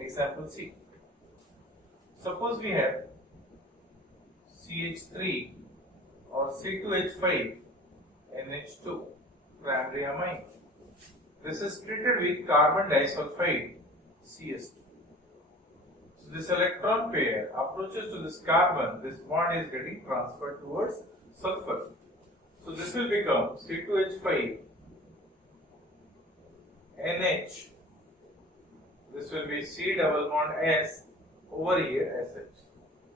example C. Suppose we have CH3 or C2H5 NH2 primary amine. This is treated with carbon disulfide CS2. So this electron pair approaches to this carbon, this bond is getting transferred towards sulfur. So this will become C2H5 NH. This will be C double bond S over here SH.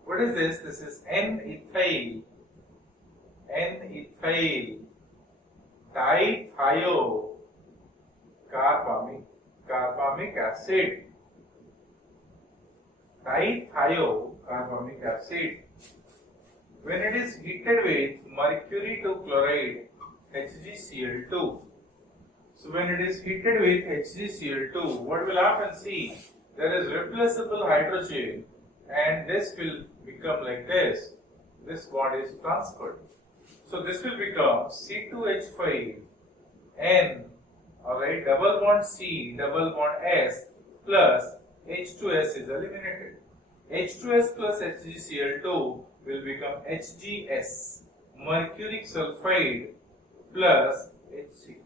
What is this? This is N-ethyl dithiocarbamic acid. Dithiocarbamic acid. When it is heated with mercury to chloride HgCl2. So when it is heated with HgCl2, what will happen? See, there is replaceable hydrogen and this will become like this. This bond is transferred. So this will become C2H5N, alright, double bond C, double bond S plus H2S is eliminated. H2S plus HgCl2 will become HgS, mercuric sulfide plus Hc.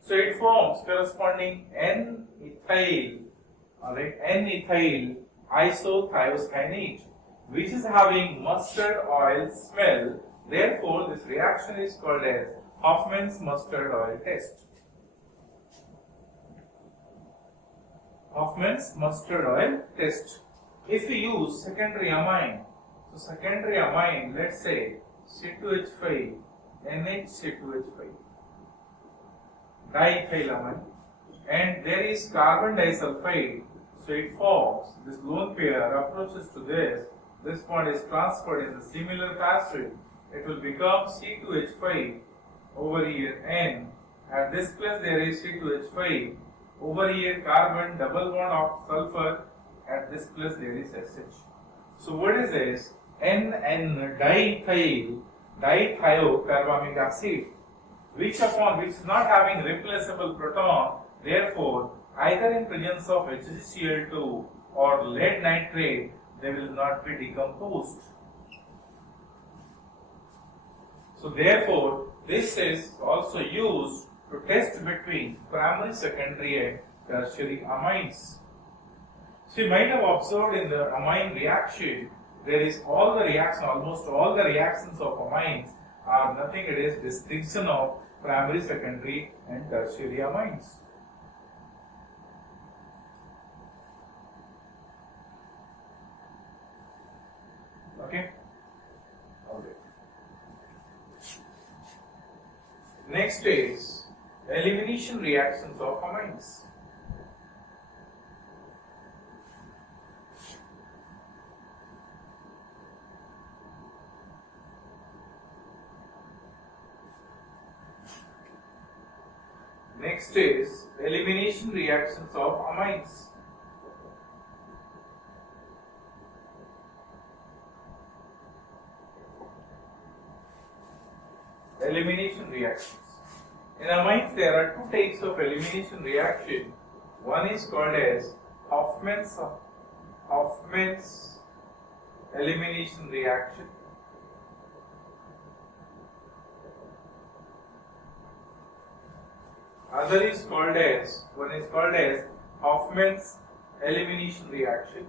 So it forms corresponding N-ethyl, alright, N-ethyl isothiocyanate, which is having mustard oil smell. Therefore, this reaction is called as Hoffman's mustard oil test. Hoffman's mustard oil test. If we use secondary amine, so secondary amine, let's say C2H5, NHC2H5, diethylamine, and there is carbon disulfide, so it forms this lone pair approaches to this bond is transferred in the similar passage. It will become C2H5 over here N. At this place there is C2H5 over here carbon double bond of sulfur. At this place there is SH. So what is this? dithiocarbamic acid, which is not having replaceable proton. Therefore, either in presence of HgCl2 or lead nitrate, they will not be decomposed. So therefore, this is also used to test between primary, secondary and tertiary amines. So you might have observed in the amine reaction, there is almost all the reactions of amines are nothing, it is distinction of primary, secondary and tertiary amines. Okay? Okay. Next is elimination reactions of amines. Next is elimination reactions of amines. Elimination reactions. In amines, there are two types of elimination reaction. One is called as Hoffman's elimination reaction. One is called as Hoffman's elimination reaction,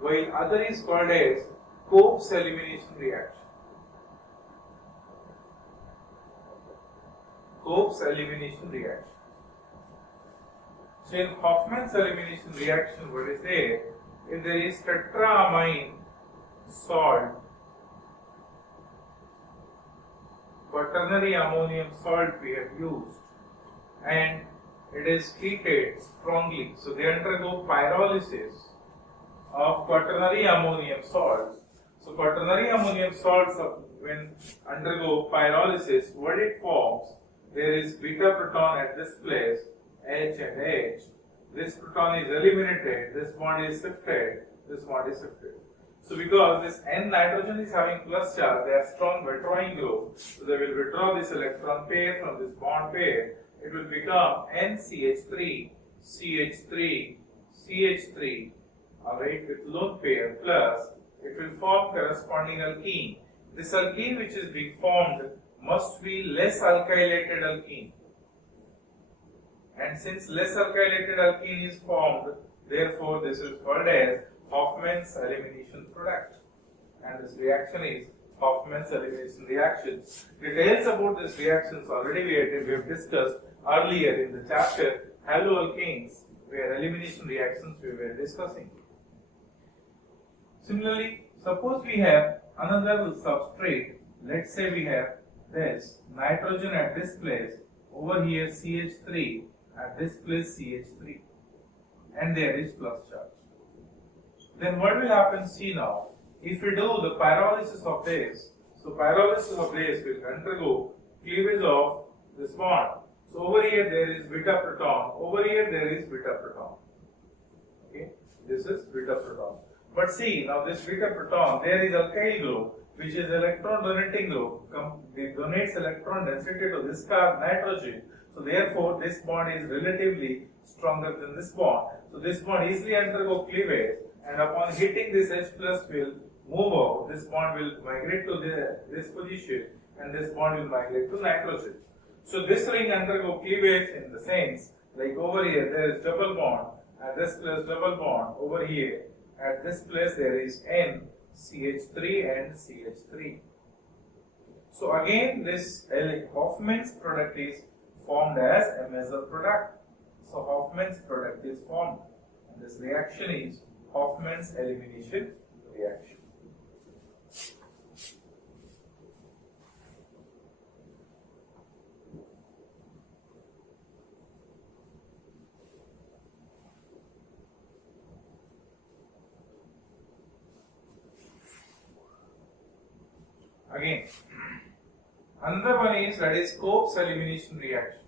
while other is called as Cope's elimination reaction. Cope's elimination reaction. So in Hoffman's elimination reaction, what is there? If there is tetraamine salt, quaternary ammonium salt we have used, and it is heated strongly. So they undergo pyrolysis of quaternary ammonium salts. So quaternary ammonium salts, when undergo pyrolysis, what it forms? There is beta proton at this place, H and H. This proton is eliminated, this bond is shifted, this bond is shifted. So because this N nitrogen is having plus charge, they are strong withdrawing group. So they will withdraw this electron pair from this bond pair. It will become NCH3, CH3, CH3, alright, with lone pair plus it will form corresponding alkene. This alkene which is being formed must be less alkylated alkene. And since less alkylated alkene is formed, therefore this is called as Hofmann's elimination product. And this reaction is Hofmann's elimination reaction. Details about this reactions already we have discussed earlier in the chapter haloalkanes, where elimination reactions we were discussing. Similarly, suppose we have another substrate. Let's say we have this nitrogen at this place, over here CH3, at this place CH3, and there is plus charge. Then what will happen? See now, if we do the pyrolysis of this, so pyrolysis of this will undergo cleavage of this bond. So over here there is beta proton, over here there is beta proton. Okay, this is beta proton. But see now this beta proton, there is alkyl group which is electron donating group, it donates electron density to this nitrogen. So therefore this bond is relatively stronger than this bond. So this bond easily undergo cleavage, and upon hitting this H plus will move out, this bond will migrate to this position, and this bond will migrate to nitrogen. So this ring undergo cleavage in the sense, like over here there is double bond, at this place double bond, over here at this place there is N, CH3 and CH3. So again this Hofmann's product is formed as a measure product. So Hofmann's product is formed, and this reaction is Hofmann's elimination reaction. Again, another one is that is Cope's elimination reaction.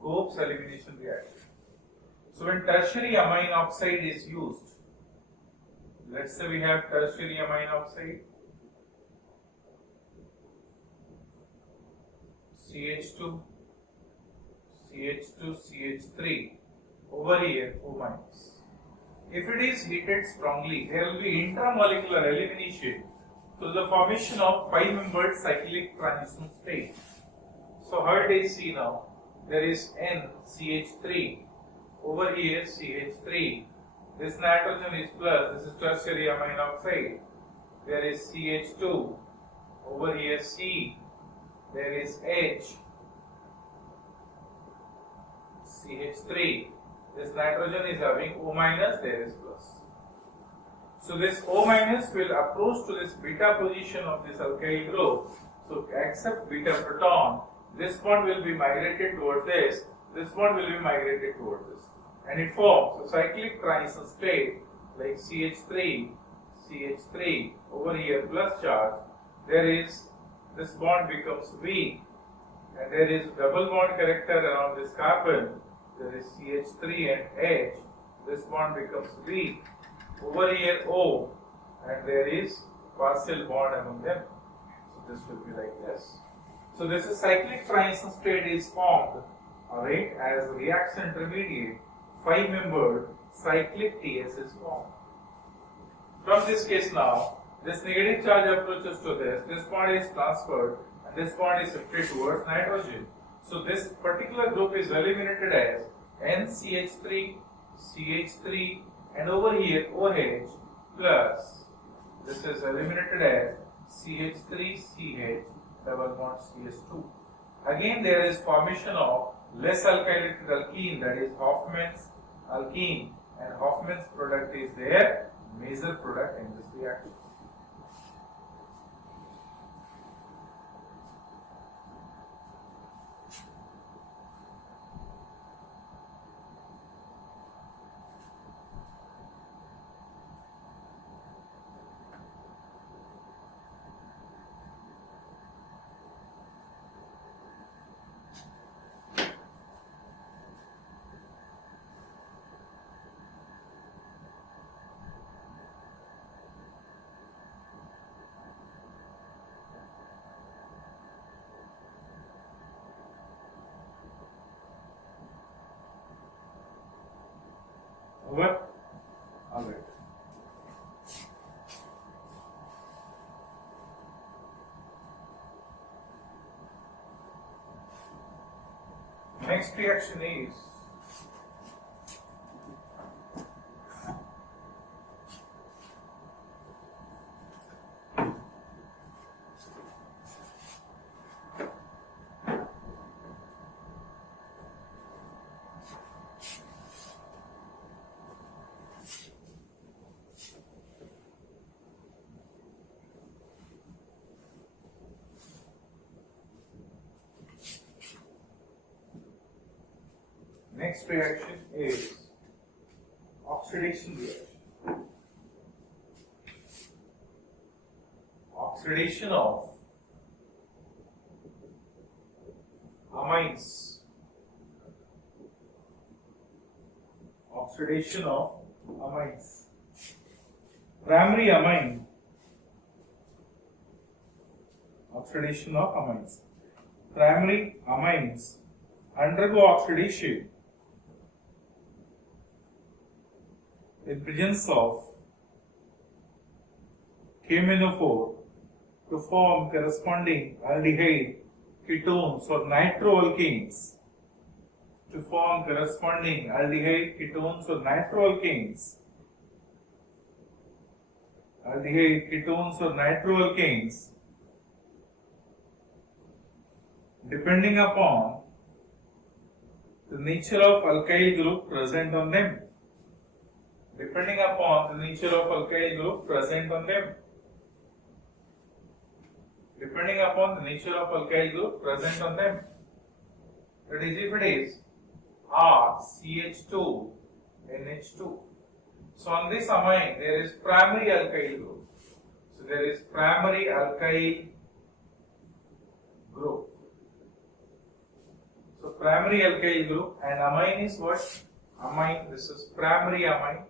Cope's elimination reaction. So when tertiary amine oxide is used, let's say we have tertiary amine oxide, CH2, CH2, CH3, over here O minus. If it is heated strongly, there will be intramolecular elimination to the formation of 5-membered cyclic transition state. So how it is, see now, there is NCH3, over here CH3, this nitrogen is plus, this is tertiary amine oxide, there is CH2, over here C, there is H, CH3, this nitrogen is having O minus, there is plus. So this O minus will approach to this beta position of this alkyl group. So accept beta proton, this bond will be migrated towards this bond will be migrated towards this. And it forms a cyclic transition state like CH3, CH3, over here plus charge. There is, this bond becomes weak, and there is double bond character around this carbon. There is CH3 and H, this bond becomes weak, over here O, and there is partial bond among them. So this will be like this. So this is cyclic transition state is formed, alright, as reaction intermediate, 5-membered cyclic TS is formed. From this case now, this negative charge approaches to this bond is transferred, and this bond is shifted towards nitrogen. So this particular group is eliminated as NCH3, CH3, and over here OH plus, this is eliminated as CH3, CH, double bond CH2. Again there is formation of less alkylated alkene, that is Hofmann's alkene, and Hofmann's product is their major product in this reaction. next reaction is oxidation reaction. Oxidation of amines. Oxidation of amines. Primary amine. Oxidation of amines. Primary amines undergo oxidation in presence of KMnO4 to form corresponding aldehyde ketones or nitroalkanes. To form corresponding aldehyde ketones or nitroalkanes. Aldehyde ketones or nitroalkanes depending upon the nature of alkyl group present on them. Depending upon the nature of alkyl group present on them. Depending upon the nature of alkyl group present on them. That is, if it is RCH2 NH2. So on this amine there is primary alkyl group. So there is primary alkyl group. So primary alkyl group, and amine is what? Amine, this is primary amine.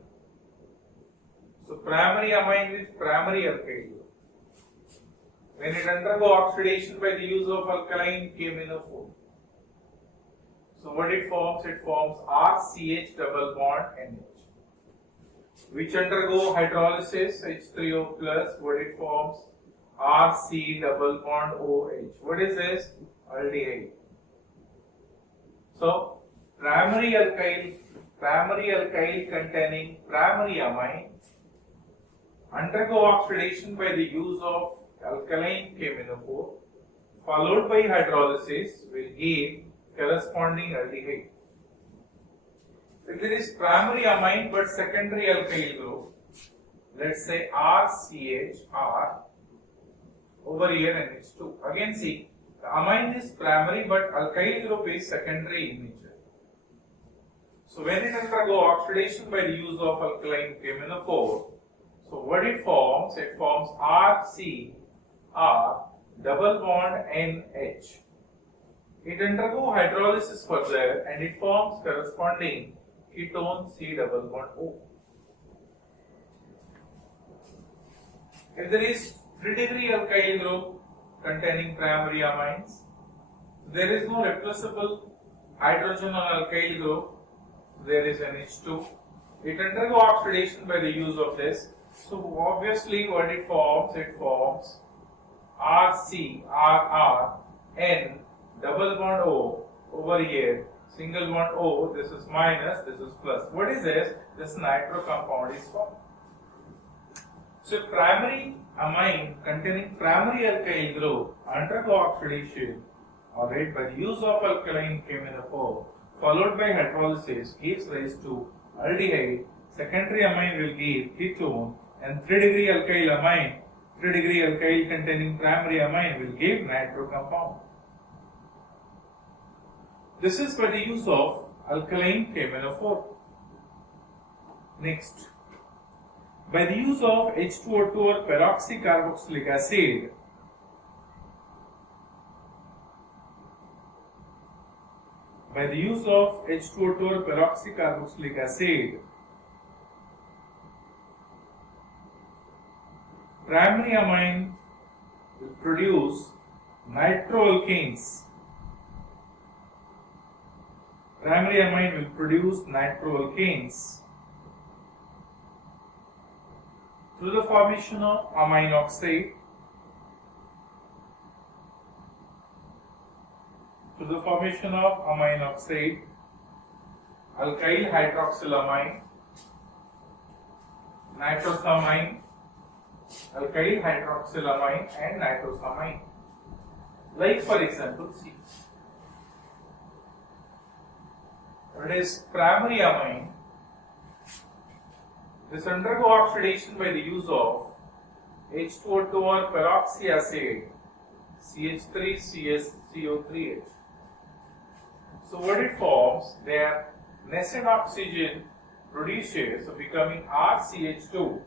So primary amine with primary alkyl group. When it undergo oxidation by the use of alkaline KMnO4. So what it forms? It forms RCH double bond NH. Which undergo hydrolysis H3O plus, what it forms? RC double bond OH. What is this? Aldehyde. So primary alkyl containing primary amine undergo oxidation by the use of alkaline KMnO4 followed by hydrolysis will give corresponding aldehyde. If there is primary amine but secondary alkyl group, let's say RCHR, over here NH2. Again see, the amine is primary but alkyl group is secondary in nature. So when it undergo oxidation by the use of alkaline KMnO4, so what it forms? It forms RCR double bond NH. It undergo hydrolysis further and it forms corresponding ketone C double bond O. If there is 3-degree alkyl group containing primary amines, there is no replaceable hydrogen on alkyl group, there is NH2. It undergo oxidation by the use of this. So obviously what it forms RCRR N double bond O over here, single bond O, this is minus, this is plus. What is this? This nitro compound is formed. So primary amine containing primary alkyl group undergo oxidation, alright, by the use of alkaline KMnO4 followed by hydrolysis gives rise to aldehyde. Secondary amine will give ketone, and 3-degree alkyl amine, 3-degree alkyl containing primary amine will give nitro compound. This is by the use of alkaline KMnO4. Next, by the use of H2O2 or peroxycarboxylic acid, by the use of H2O2 or peroxycarboxylic acid, primary amine will produce nitroalkanes. Primary amine will produce nitroalkanes through the formation of amine oxide, to the formation of amine oxide, alkyl hydroxylamine, nitrosamine, alkyl hydroxylamine and nitrosamine. Like for example, see, it is primary amine. This undergo oxidation by the use of H2O2 or peroxy acid, CH3CSCO3H. So what it forms, their nascent oxygen produces, so becoming RCH2.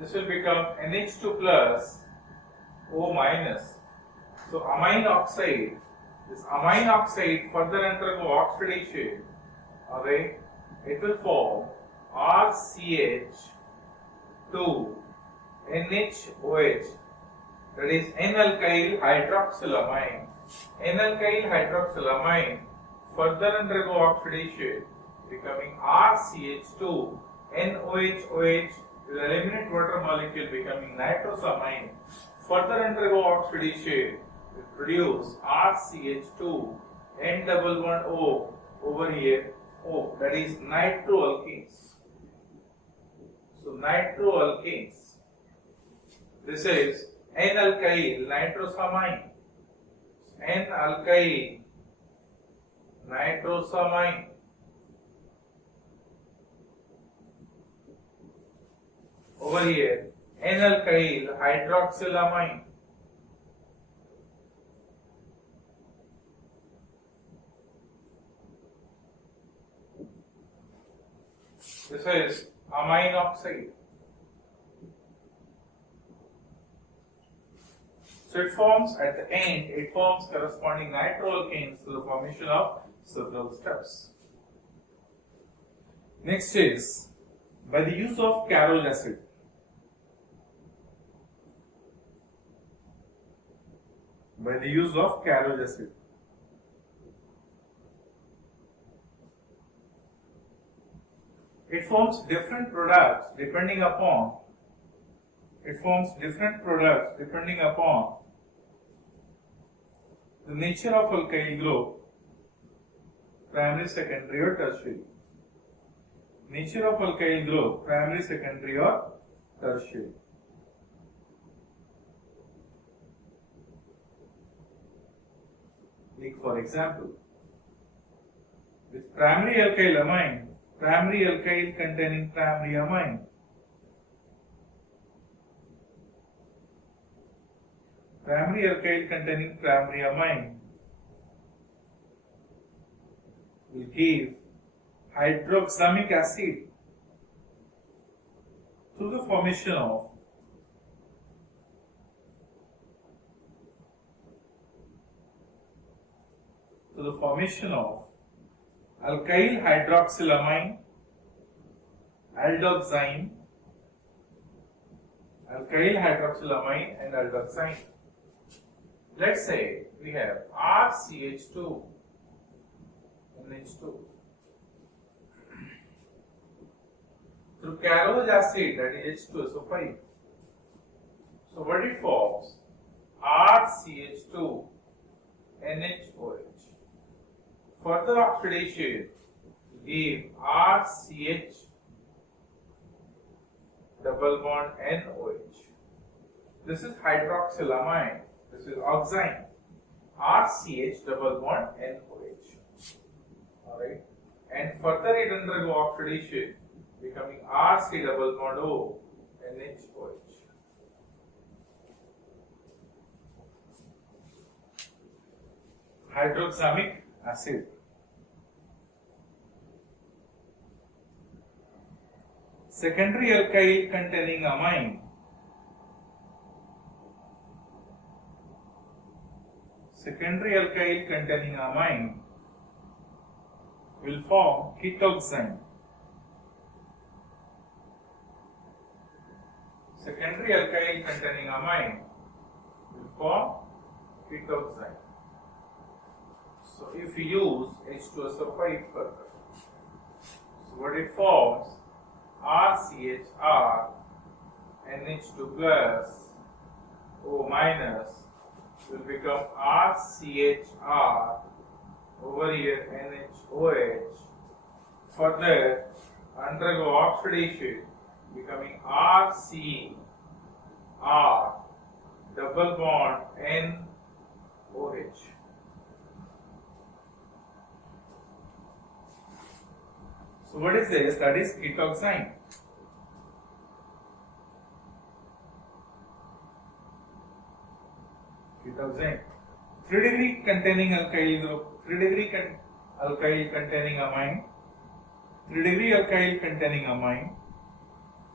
This will become NH2 plus O minus. So amine oxide, this amine oxide further undergo oxidation, okay, it will form RCH2 NHOH, that is N-alkyl hydroxylamine. N-alkyl hydroxylamine further undergo oxidation, becoming RCH2 NOHOH, will eliminate water molecule, becoming nitrosamine. Further undergo oxidation, will produce RCH2 N-double-bond-O over here, O, that is nitroalkanes. So nitroalkanes. This is N-alkyl nitrosamine. N-alkyl nitrosamine. Over here, N-alkyl hydroxylamine. This is amine oxide. So it forms at the end, it forms corresponding nitroalkanes to the formation of several steps. Next is by the use of Carroll acid. By the use of Carroll acid. It forms different products depending upon the nature of alkyl group, primary, secondary or tertiary. Nature of alkyl group, primary, secondary or tertiary. Like for example, with primary alkyl amine, primary alkyl containing primary amine. Primary alkyl containing primary amine will give hydroxamic acid through the formation of alkyl hydroxylamine, aldoxine, alkyl hydroxylamine and aldoxine. Let's say we have RCH2 NH2 through Carroll acid, that is H2SO5. So what it forms? RCH2 NHOH. Further oxidation give RCH double bond NOH. This is hydroxylamine. This is oxine. RCH double bond NOH. Alright. And further it undergo oxidation, becoming RC double bond O NHOH. Hydroxamic acid. Secondary alkyl containing amine. Secondary alkyl containing amine will form ketoxine. Secondary alkyl containing amine will form ketoxine. So if you use H2SO5 further, so what it forms? RCHR NH2 plus O minus will become RCHR, over here NHOH. Further undergo oxidation, becoming RCR, double bond NOH. So what is this? That is ketoxine. Ketoxine. 3-degree containing alkyl group, 3-degree alkyl containing amine, 3-degree alkyl containing amine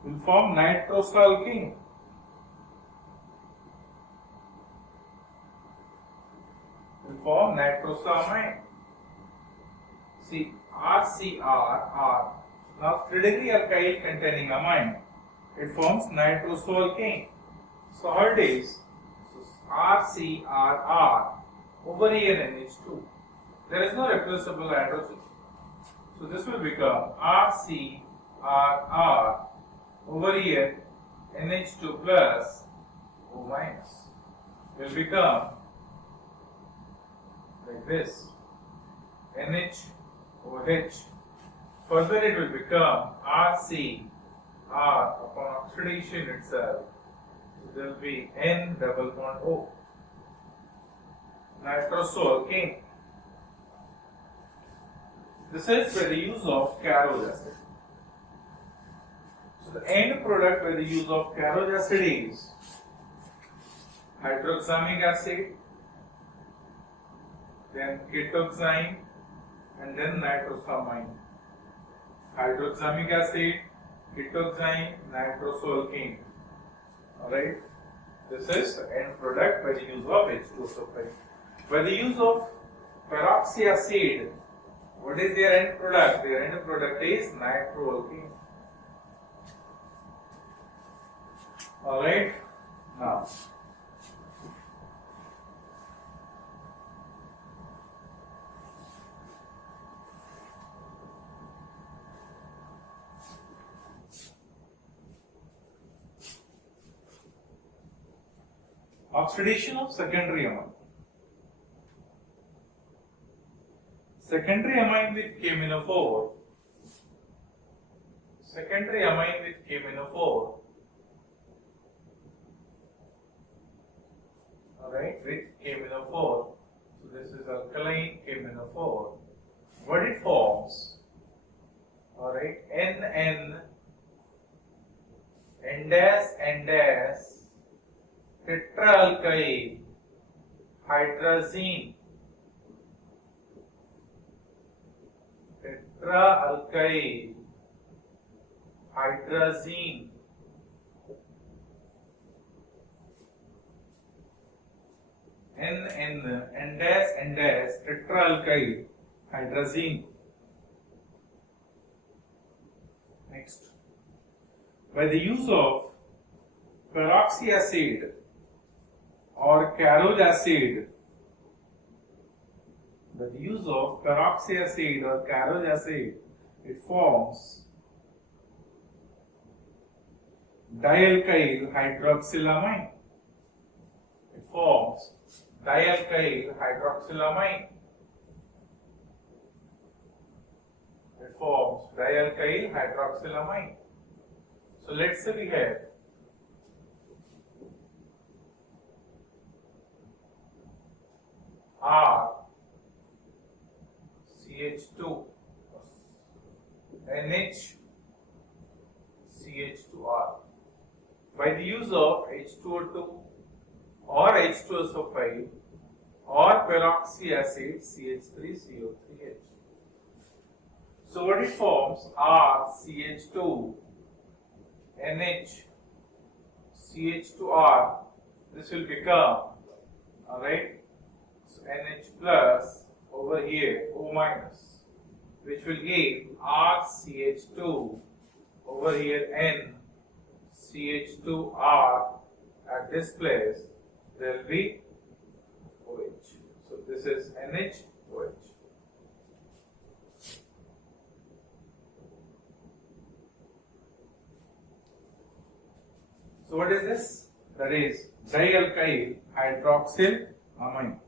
will form nitrosalkane. Will form nitrosamine. See, RCR. Now 3-degree alkyl containing amine, it forms nitrosalkane. So how it is? RCRR, over here NH2. There is no replaceable hydrogen. So this will become RCRR, over here NH2 plus O minus, will become like this, NHOH. Further it will become RCR upon oxidation itself. There will be N double bond O, nitrosalkane. This is by the use of Carrot acid. So the end product by the use of Carrot acid is hydroxamic acid, then ketoxine, and then nitrosamine. Hydroxamic acid, ketoxine, nitrosalkane. Alright, this is the end product by the use of H2SO5. By the use of peroxyacid, what is their end product? Their end product is nitroalkane. Alright, now oxidation of secondary amine. Secondary amine with KMnO4. Secondary amine with KMnO4. Alright, with KMnO4. So this is alkaline KMnO4. What it forms? Alright, NN, N-, tetraalkyl hydrazine, tetraalkyl hydrazine, N-, tetraalkyl hydrazine. Next, by the use of peroxyacid or Carrot acid, by the use of peroxyacid or Carrot acid, it forms dialkyl hydroxylamine. It forms dialkyl hydroxylamine. It forms dialkyl hydroxylamine. So let's say we have R CH2 NH CH2R. By the use of H2O2 or H2SO5 or peroxyacid CH3CO3H. So what it forms? RCH2 NH CH2R. This will become, alright, so NH plus over here O minus, which will give RCH2 over here N CH2R. At this place there will be OH. So this is NHOH. So what is this? That is dialkyl hydroxyl amine.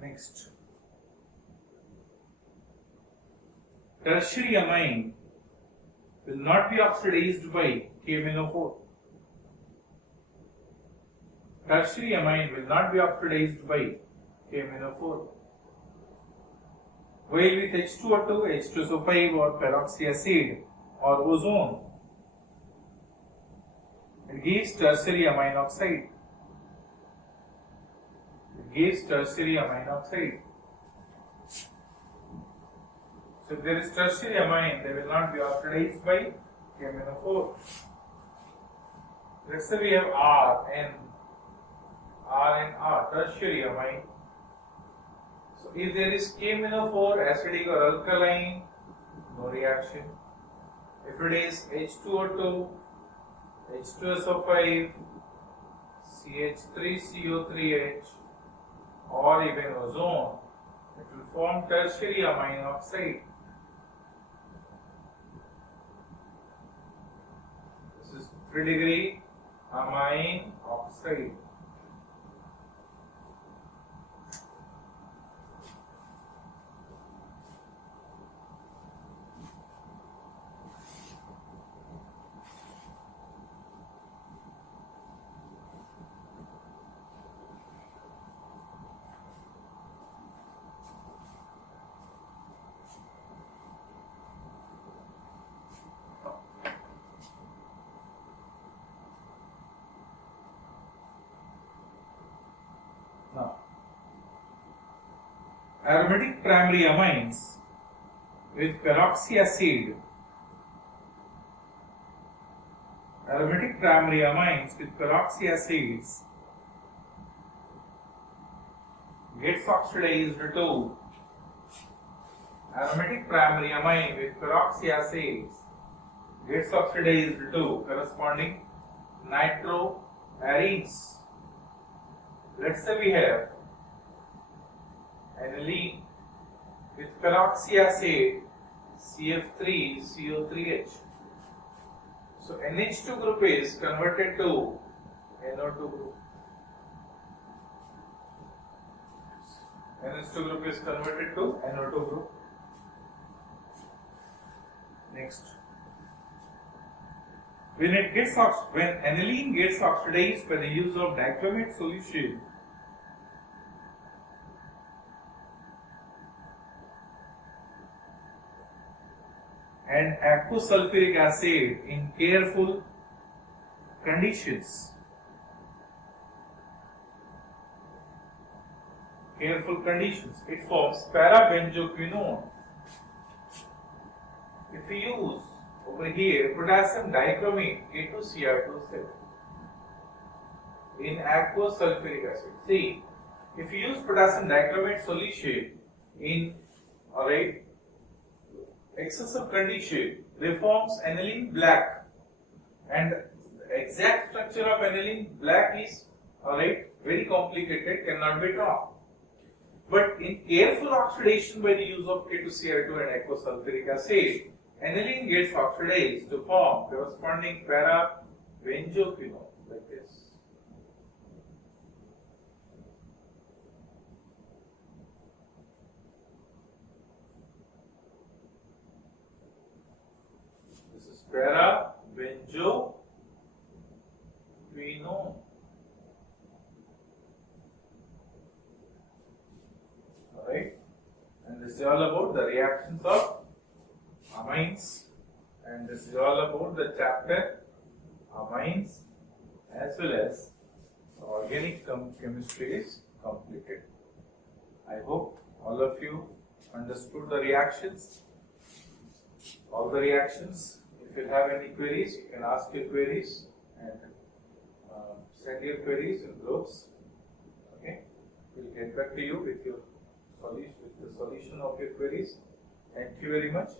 Next, tertiary amine will not be oxidized by KMnO4. Tertiary amine will not be oxidized by KMnO4. While with H2O2, H2SO5 or peroxy acid or ozone, it gives tertiary amine oxide. It gives tertiary amine oxide. So if there is tertiary amine, they will not be oxidized by KMnO4. Let's say we have R, tertiary amine. So if there is KMnO4, acidic or alkaline, no reaction. If it is H2O2, H2SO5, CH3CO3H, or even ozone, it will form tertiary amine oxide. This is 3-degree amine oxide. Now, aromatic primary amines with peroxy acid, aromatic primary amines with peroxy acids gets oxidized to aromatic primary amine with peroxy acids gets oxidized to corresponding nitroarenes. Let's say we have aniline with peroxy acid CF3CO3H. So NH2 group is converted to NO2 group. NH2 group is converted to NO2 group. Next, when aniline gets oxidized by the use of dichromate solution, and aqueous sulfuric acid in careful conditions, it forms parabenzoquinone. If we use over here potassium dichromate K2Cr2 in aqueous sulfuric acid. See, if you use potassium dichromate solution in excessive condition, they forms aniline black, and the exact structure of aniline black is very complicated, cannot be drawn. But in careful oxidation by the use of K2Cr2 and aqueous sulfuric acid, aniline gets oxidized to form corresponding parabenzoquinone like this. This is parabenzoquinone. Alright, and this is all about the reactions of amines, and this is all about the chapter amines as well as organic chemistry is completed. I hope all of you understood the reactions, all the reactions. If you have any queries, you can ask your queries and send your queries in groups. Okay, we'll get back to you with your solution, with the solution of your queries. Thank you very much.